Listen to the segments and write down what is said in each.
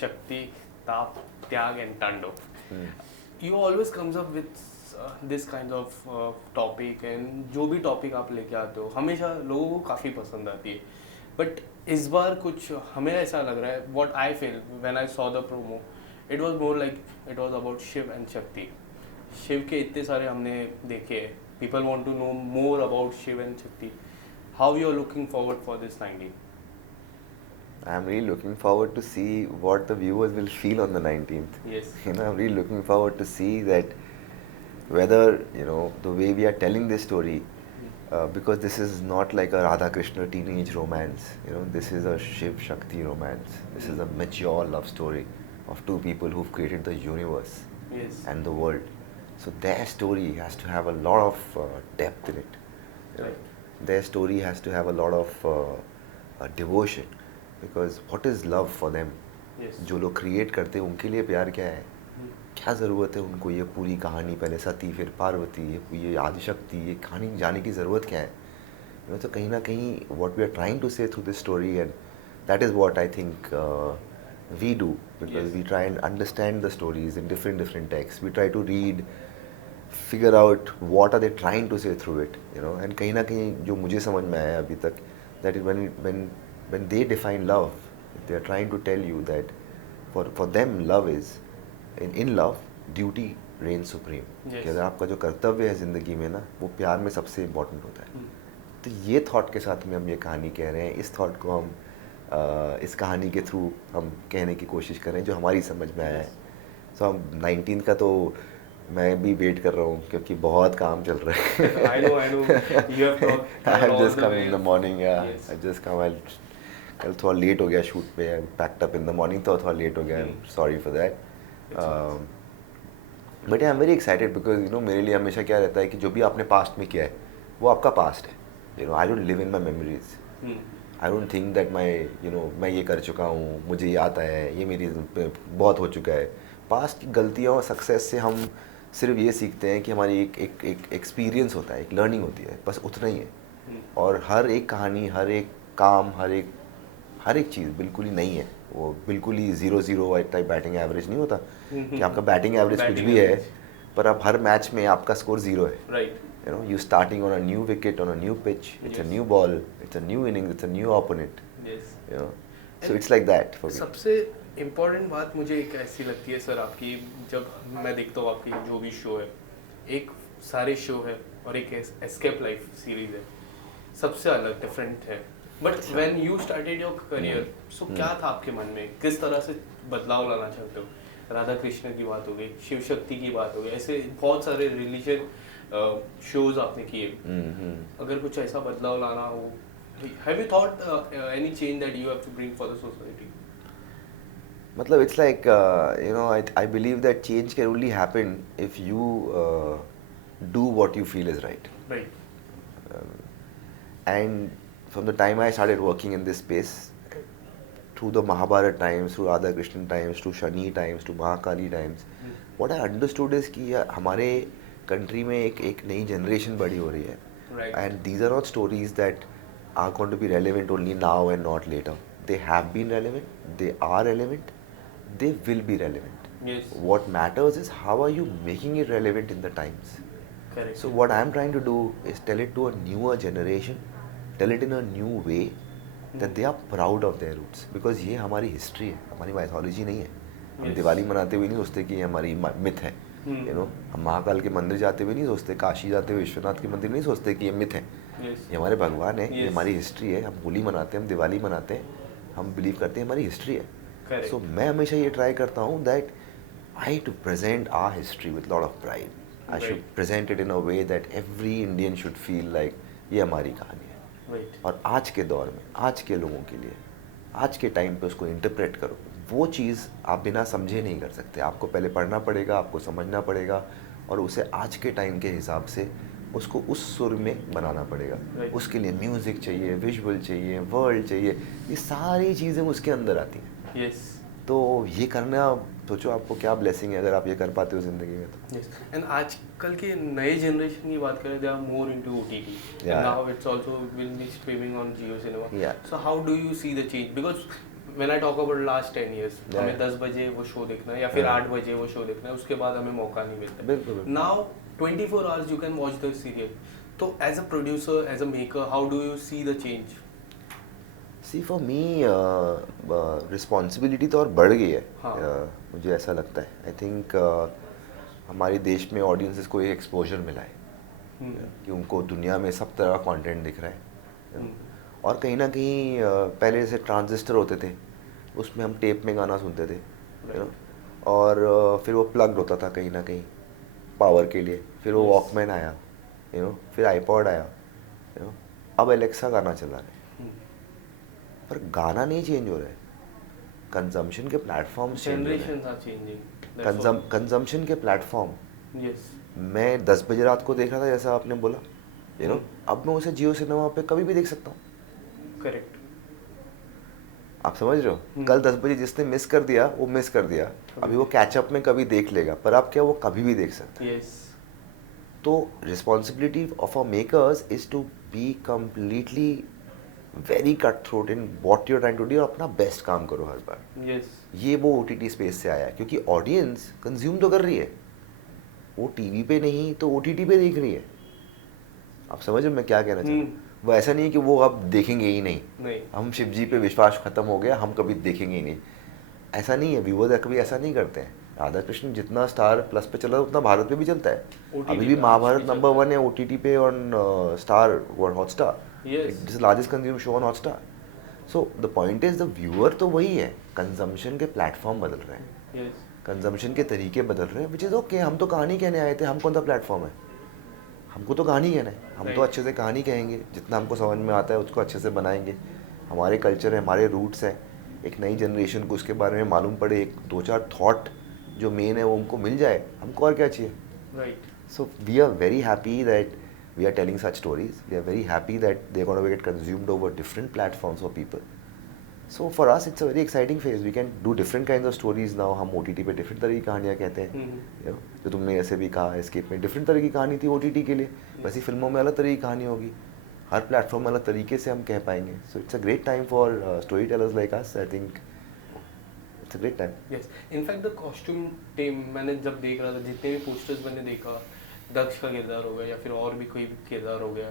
Shakti, Tap, Tyag and Tando. Hmm. You always comes up with this kind of topic and जो भी topic आप लेके आते हो हमेशा लोगों को काफ़ी पसंद आती है. But इस बार कुछ हमें ऐसा लग रहा है what I feel when I saw the promo, it was more like it was about Shiv and Shakti. Shiv के इतने सारे हमने देखे हैं. People want to know more about Shiv and Shakti. How you are looking forward for this 19? I'm really looking forward to see what the viewers will feel on the 19th. Yes. I'm really looking forward to see that whether, the way we are telling this story, because this is not like a Radha Krishna teenage romance, this is a Shiv Shakti romance. This is a mature love story of two people who've created the universe Yes. and the world. So their story has to have a lot of depth in it. Right. Their story has to have a lot of devotion, because what is love for them? Yes. जो लोग create करते हैं उनके लिए प्यार क्या है? Hmm. क्या ज़रूरत है उनको ये पूरी कहानी, पहले सती फिर पार्वती, ये आदिशक्ति, ये कहानी जाने की ज़रूरत क्या है? तो कहीं ना कहीं what we are trying to say through this story, and that is what I think we do, because Yes. we try and understand the stories in different texts. We try to read, figure out what are they trying to say through it, and कहीं ना कहीं जो मुझे समझ में आया अभी तक, that is when they define love, they are trying to tell you that for them love is in love duty reigns supreme. Yes. कि अगर आपका जो कर्तव्य है ज़िंदगी में ना, वो प्यार में सबसे इम्पोर्टेंट होता है. Hmm. तो ये थॉट के साथ में हम ये कहानी कह रहे हैं. इस थॉट को हम इस कहानी के थ्रू हम कहने की कोशिश कर रहे हैं जो हमारी समझ में आया है. सो हम 19 का तो मैं भी वेट कर रहा हूँ क्योंकि बहुत काम चल रहा है. I know. You have talked I have all just the come way. in the morning. Yeah, Yes. I just come. कल थोड़ा लेट हो गया शूट पे. I packed up in the morning तो थोड़ा लेट हो गया. I'm sorry for that. But yeah, I'm very excited because मेरे लिए हमेशा क्या रहता है कि जो भी आपने पास्ट में किया है वो आपका पास्ट है. I don't live in my memories. Hmm. I don't think that मैं ये कर चुका हूँ, मुझे ये आता है, ये मेरी बहुत हो चुका है. पास्ट की गलतियों और सक्सेस से हम सिर्फ ये सीखते हैं कि हमारी एक एक्सपीरियंस होता है, एक लर्निंग होती है, बस उतना ही है. और हर एक कहानी, हर एक काम, हर एक चीज़ बिल्कुल ही नहीं है. वो बिल्कुल ही 0-0 टाइप बैटिंग एवरेज नहीं होता कि आपका बैटिंग एवरेज कुछ भी है पर अब हर मैच में आपका स्कोर 0 है. Right. You starting on a new wicket, on a new pitch, it's a Yes. new ball, it's a new innings, it's a new opponent. Yes. So it's like that for me. सबसे important बात मुझे एक ऐसी लगती है sir आपकी, जब मैं देखता हूँ आपकी जो भी शो है, एक सारे शो है और एक एस्केप लाइफ सीरीज है, सबसे अलग डिफरेंट है. But when you started your career, so क्या था आपके मन में, किस तरह से बदलाव लाना चाहते हो? राधा कृष्ण की बात हो गई, शिव शक्ति की बात हो गई, ऐसे बहुत सारे रिलीजन शोज आपने किए. अगर कुछ ऐसा बदलाव लाना हो, have you thought any change that you have to bring for the society? मतलब it's like I believe that change can only happen if you do what you feel is right. Right. And from the time I started working in this space, through the Mahabharata times, through Radha Krishnan times, to Shani times, to Mahakali times, what I understood is कि हमारे country में एक नई generation बड़ी हो रही है. Right. And these are not stories that are going to be relevant only now and not later. They have been relevant, they are relevant, they will be relevant. Yes. What matters is how are you making it relevant in the times. Correct. So what I'm trying to do is tell it to a newer generation, tell it in a new way, that they are proud of their roots. Because ये हमारी history है, हमारी mythology नहीं है. हम Yes. Diwali मनाते हुए नहीं सोचते कि ये हमारी myth है. हम महाकाल के मंदिर जाते हुए नहीं सोचते, काशी जाते हुए विश्वनाथ के मंदिर नहीं सोचते कि ये myth है. Yes. ये हमारे भगवान है, ये Yes. हमारी हिस्ट्री है. हम होली मनाते हैं, हम दिवाली मनाते हैं, हम बिलीव करते हैं हमारी हिस्ट्री है. Correct. सो मैं हमेशा ये ट्राई करता हूँ that I to present our history with lot of pride. I should Right. Present it in a way that every Indian should feel like ये हमारी कहानी है. Right. और आज के दौर में, आज के लोगों के लिए, आज के टाइम पे उसको इंटरप्रेट करो. वो चीज़ आप बिना समझे नहीं कर सकते. आपको पहले पढ़ना पड़ेगा, आपको समझना पड़ेगा और उसे आज के टाइम के हिसाब से उसको उस सुर में बनाना पड़ेगा. Right. उसके लिए म्यूज़िक चाहिए, विजुअल चाहिए, वर्ल्ड चाहिए, ये सारी चीज़ें उसके अंदर आती हैं. Yes. तो ये करना, सोचो आपको क्या ब्लेसिंग है अगर आप ये कर पाते हो ज़िंदगी में तो. Yes. And आजकल के नए जनरेशन की बात करें, they are more into OTT. Yeah. And now it's also will be streaming on Jio Cinema. Yeah. So how do you see the change? Because when I talk about last 10 years, Yeah. हमें 10 बजे वो show देखना है या फिर Yeah. 8 बजे वो show देखना है, उसके बाद हमें मौका नहीं मिलता. बिल्कुल. Now 24 hours you can watch the serial. तो as a producer, as a maker, how do you see the change? See for me responsibility तो और बढ़ गई है. हाँ. मुझे ऐसा लगता है. आई थिंक हमारे देश में ऑडियंसेस को एक एक्सपोजर मिला है कि उनको दुनिया में सब तरह का कंटेंट दिख रहा है. और कहीं ना कहीं पहले जैसे ट्रांजिस्टर होते थे, उसमें हम टेप में गाना सुनते थे, यू नो, और फिर वो प्लग्ड होता था कहीं ना कहीं पावर के लिए. फिर वो वॉकमैन आया, यू नो, फिर आईपॉड आया, यू नो, अब एलेक्सा गाना चला रहा है. पर गाना नहीं चेंज हो रहा है, कंजम्पशन के प्लेटफॉर्म्स चेंज हो रहे जनरेशंस आर चेंजिंग. हैं. कंजम्पशन के प्लेटफॉर्म. यस. मैं 10 बजे रात को देख रहा था जैसा आपने बोला, यू नो, अब मैं उसे जियो सिनेमा पे कभी भी देख सकता हूँ. करेक्ट. आप समझ रहे हो? कल 10 बजे जिसने मिस कर दिया वो मिस कर दिया, अभी वो कैचअप में कभी देख लेगा, पर अब क्या वो कभी भी देख सकता है. यस. तो responsibility of a makers is to be completely very cut throat in what you're trying to do. अपना बेस्ट काम करो हर बार. यस. ये वो OTT स्पेस से आया है, क्योंकि ऑडियंस कंज्यूम तो कर रही है, वो टीवी पे नहीं तो OTT पे देख रही है. आप समझ रहे हो मैं क्या कहना चाह रहा हूँ? वो ऐसा नहीं है कि वो अब देखेंगे ही नहीं. हम शिव जी पे विश्वास खत्म हो गया, हम कभी देखेंगे ही नहीं, ऐसा नहीं है. व्यूअर्स कभी ऐसा नहीं करते हैं. राधा कृष्ण जितना स्टार प्लस पे चला उतना भारत पे भी चलता है. OTT अभी भी पे महाभारत भी नंबर 1 है OTT पे on star Hotstar. Yes. Its largest consume show on Hotstar. So the point is the viewer तो वही है, कंजम्पशन के प्लेटफॉर्म बदल रहे हैं, यस. कंजम्पशन के तरीके बदल रहे हैं, विच इज़ ओके. हम तो कहानी कहने आए थे, हम कौन सा प्लेटफॉर्म है? हमको तो कहानी कहना है, हम तो अच्छे से कहानी कहेंगे, जितना हमको समझ में आता है उसको अच्छे से बनाएंगे. हमारे कल्चर है, हमारे रूट्स हैं. एक नई जनरेशन को उसके बारे में मालूम पड़े, एक 2-4 थॉट जो मेन है वो उनको मिल जाए, हमको और क्या चाहिए? Right. So we are very happy that we are telling such stories. We are very happy that they're going to get consumed over different platforms for people. So for us it's a very exciting phase. We can do different kinds of stories now. हम OTT पे different तरह की कहानियाँ कहते हैं, you know, जो तुमने ऐसे भी कहा एस्केप में different तरह की कहानी थी OTT के लिए, वैसी फिल्मों में अलग तरह की कहानी होगी, हर प्लेटफॉर्म में अलग तरीके से हम कह पाएंगे. So it's a great time for storytellers like us. I think it's a great time. Yes. In fact the costume team, मैंने जब देख रहा था, जितने भी पोस्टर्स मैंने देखा, दक्ष का किरदार हो गया या फिर और भी कोई किरदार हो गया,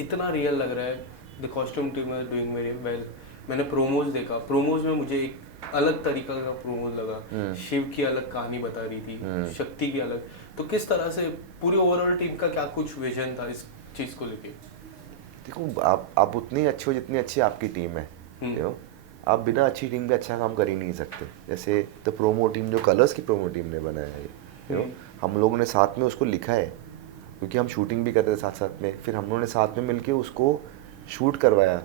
इतना रियल लग रहा है. The costume team are doing very well. मैंने प्रोमोज देखा, प्रोमोज में मुझे एक अलग तरीका का प्रोमोज लगा. शिव की अलग कहानी बता रही थी, शक्ति की अलग. तो किस तरह से पूरी ओवरऑल टीम का क्या कुछ विजन था इस चीज़ को लेके? देखो, आप उतनी अच्छी हो जितनी अच्छी आपकी टीम है, you know? आप बिना अच्छी टीम के अच्छा काम कर ही नहीं सकते. जैसे द प्रोमो टीम, जो कलर्स की प्रोमो टीम ने बनाया है, you know? हम लोगों ने साथ में उसको लिखा है, क्योंकि हम शूटिंग भी करते थे साथ साथ में, फिर हम लोगों ने साथ में मिलके उसको शूट करवाया,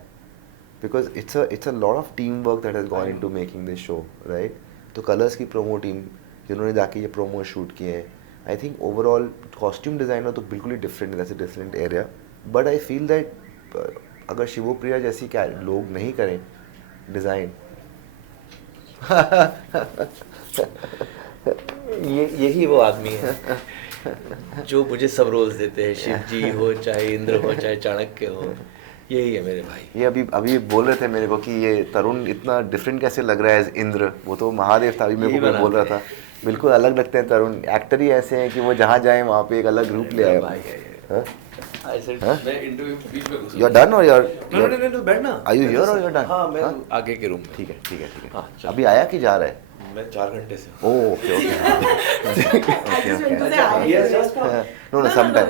because it's a lot of team work that has gone into making this show, right. तो कलर्स की प्रोमो टीम जिन्होंने जाके ये प्रोमो शूट किए हैं, I think overall costume designer तो बिल्कुल ही different, that's a different area. But I feel that अगर शिवप्रिया जैसी क्या लोग नहीं करें डिज़ाइन यही वो आदमी है जो मुझे सब रोल्स देते हैं. शिव जी हो, चाहे इंद्र हो, चाहे चाणक्य हो, यही है मेरे भाई. ये अभी बोल रहे थे मेरे को कि ये तरुण इतना डिफरेंट कैसे लग रहा है एज इंद्र. वो तो महादेव था, अभी मेरे को बोल रहा था बिल्कुल अलग लगते हैं तरुण. एक्टर ही ऐसे हैं कि वो जहाँ जाए वहाँ पे एक अलग रूप ले आए. यू आर डन और यू आर बैठना. आर यू हियर और यू आर डन? हाँ, मैं आगे के रूम में. ठीक है ठीक है ठीक है. हाँ, चल. अभी आया कि जा रहा है? मैं 4 घंटे से. Oh okay okay no no some time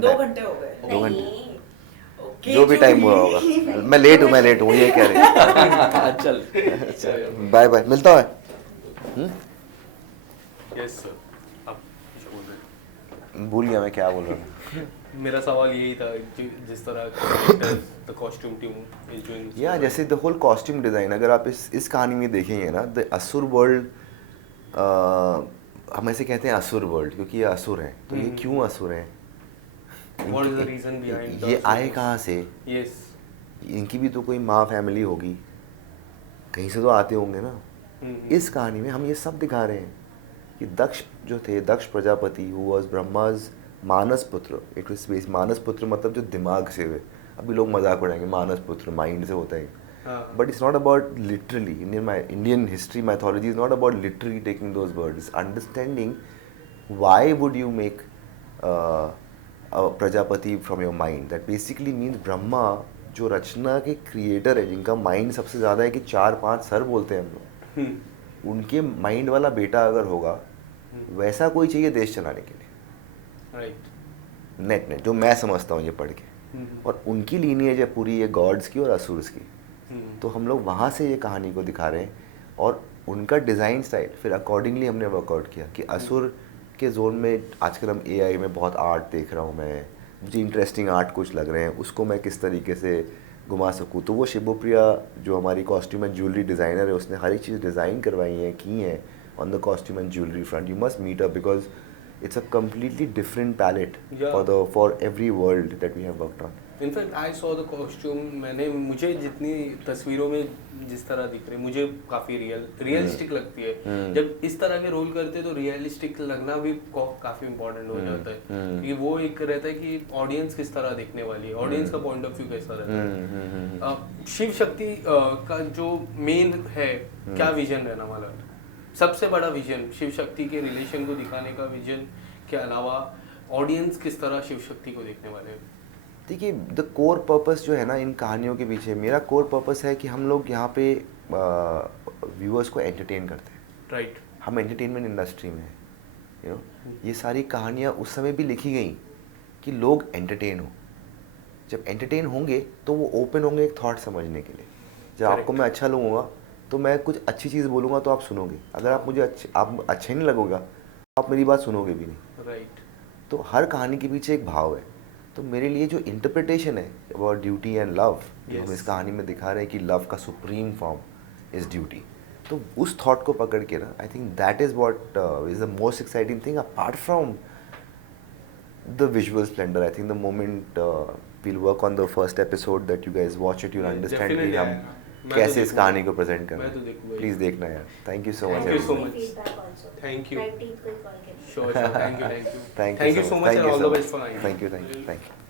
2 घंटे हो गए. 2 घंटे जो भी टाइम हुआ होगा. मैं लेट हूँ ये कह रही. चल बाय बाय, मिलता है. Yes sir. आप कुछ बोल रहे हैं? भूल गया मैं क्या बोल रहा था. मेरा सवाल यही था कि जिस तरह the costume team is doing, या जैसे द होल कॉस्ट्यूम डिज़ाइन अगर आप इस कहानी में देखेंगे ना, द असुर वर्ल्ड, हम ऐसे कहते हैं असुर वर्ल्ड क्योंकि ये असुर हैं. तो ये क्यों असुर हैं? What is the reason behind ये आए कहाँ से? यस. इनकी भी तो कोई माँ फैमिली होगी, कहीं से तो आते होंगे ना. इस कहानी में हम ये सब दिखा रहे हैं कि दक्ष जो थे, दक्ष प्रजापति हु वाज ब्रह्माज मानस पुत्र. इट वाज मानस पुत्र मतलब जो दिमाग से हुए. अभी लोग मजाक उड़ाएंगे मानस पुत्र माइंड से होता है, हाँ. But it's not about literally, Indian history mythology is not about literally taking those words. It's understanding why would you make a Prajapati from your mind. That basically means Brahma जो रचना के creator है, जिनका mind सबसे ज़्यादा है कि 4-5 sir बोलते हैं हम लोग, उनके माइंड वाला बेटा अगर होगा वैसा कोई चाहिए देश चलाने के लिए. राइट. नेट जो मैं समझता हूँ ये पढ़ के. और उनकी लीनिएज है पूरी ये गॉड्स की और असुर्स की. तो हम लोग वहाँ से ये कहानी को दिखा रहे हैं और उनका डिज़ाइन स्टाइल फिर अकॉर्डिंगली हमने वर्कआउट किया कि असुर के जोन में आजकल हम एआई में बहुत आर्ट देख रहा हूँ मैं, मुझे इंटरेस्टिंग आर्ट कुछ लग रहे हैं, उसको मैं किस तरीके से घुमा सकूँ. तो वो शिवप्रिया जो हमारी कॉस्ट्यूम एंड ज्वेलरी डिज़ाइनर है उसने हर एक चीज़ डिज़ाइन करवाई हैं की हैं on the costume and jewellery front. You must meet up because it's a completely different palette for every world that we have worked on. In fact, I saw the costume. मुझे जितनी तस्वीरों में जिस तरह दिख रही मुझे काफ़ी रियलिस्टिक लगती है. जब इस तरह के रोल करते हैं तो रियलिस्टिक लगना भी काफ़ी इम्पोर्टेंट हो जाता है क्योंकि वो एक रहता है कि ऑडियंस किस तरह देखने वाली है, ऑडियंस का पॉइंट ऑफ व्यू कैसा रहता है. शिव शक्ति का जो मेन है क्या विजन रहना वाला है, सबसे बड़ा विजन शिव शक्ति के रिलेशन को दिखाने का विजन के अलावा ऑडियंस किस तरह शिव शक्ति को देखने वाले हैं. देखिए द कोर पर्पस जो है ना इन कहानियों के पीछे, मेरा कोर पर्पस है कि हम लोग यहाँ पे व्यूअर्स को एंटरटेन करते हैं. राइट. हम एंटरटेनमेंट इंडस्ट्री में हैं, यू नो. ये सारी कहानियाँ उस समय भी लिखी गई कि लोग एंटरटेन हो. जब एंटरटेन होंगे तो वो ओपन होंगे एक थॉट समझने के लिए. जब आपको मैं अच्छा लगूंगा तो मैं कुछ अच्छी चीज़ बोलूँगा तो आप सुनोगे. अगर आप मुझे अच्छे नहीं लगोगा आप मेरी बात सुनोगे भी नहीं. राइट. तो हर कहानी के पीछे एक भाव है. तो मेरे लिए जो इंटरप्रिटेशन है अबाउट ड्यूटी एंड लव, जो हम इस कहानी में दिखा रहे हैं कि लव का सुप्रीम फॉर्म इज़ ड्यूटी, तो उस थॉट को पकड़ के ना I think that is what is the most exciting thing apart from the visual Splendor. I think the moment we'll work on the first episode that you guys watch it, you'll understand कि हम कैसे इस कहानी को present करना है. Please देखना यार. Thank you so much. Thank you so much. Thank you. Sure. Thank you. Thank you so much and all the best for life. Thank you.